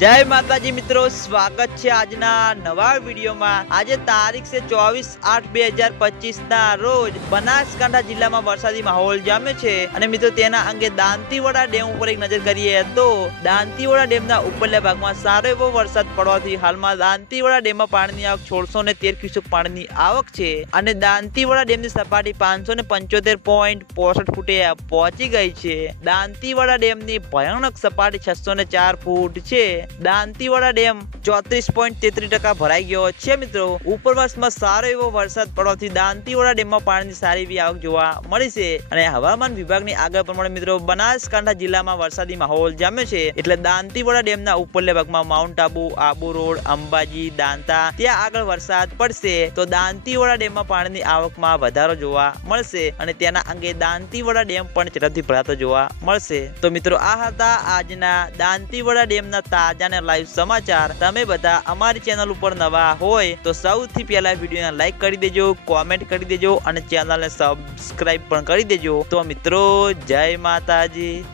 जय माताजी मित्रों, स्वागत है आजना नवा वीडियो में। आज तारीख से 24/8/2025 ना रोज बनासकांठा जिला में वरसादी माहौल जामे छे। अने मित्रों तेना अंगे दांतीवाड़ा डेम पर एक नजर करिए तो दांतीवाड़ा डेमना उपरल्या भागमां सारो एवो वरसाद पड़वाथी हालमां दांतीवाड़ा डेममां पाणीनी आवक 1613 क्यूसेक पाणीनी आवक छे। अने दांतीवाड़ा डेमनी सपाटी 575.65 फूटे पहोंची गई छे। दांतीवाड़ा डेमनी भयानक सपाटी 604 फूट छे। दांतीवाड़ा डेम 34.33% भराई गयो छे। मित्रों उपरवासमां सारो एवो वरसाद पड़वाथी दांतीवाड़ा डेममां पाणीनी सारी एवी आवक जोवा मळी छे। अने हवामान विभागनी आगाही प्रमाणे मित्रों बनासकांठा जिल्लामां वरसादी माहोल जाम्यो छे। एटले दांतीवाड़ा डेमना उपरल्या भागमां माउंट आबू, आबू रोड, अंबाजी, दांता त्यां आगळ वरसाद पड़शे तो दांतीवाड़ा डेममां पाणीनी आवकमां વધારો જોવા મળશે અને તેના અંગે દાંતીવાડા ડેમ પણ ઝડપથી ભરાતો જોવા મળશે। તો મિત્રો આ હતા આજના દાંતીવાડા ડેમના તાજા અને લાઈવ સમાચાર। તમે બધા અમારી ચેનલ ઉપર નવા હોય તો સૌથી પહેલા વિડિયોને લાઈક કરી દેજો, કોમેન્ટ કરી દેજો અને ચેનલને સબસ્ક્રાઇબ પણ કરી દેજો। તો મિત્રો જય માતાજી।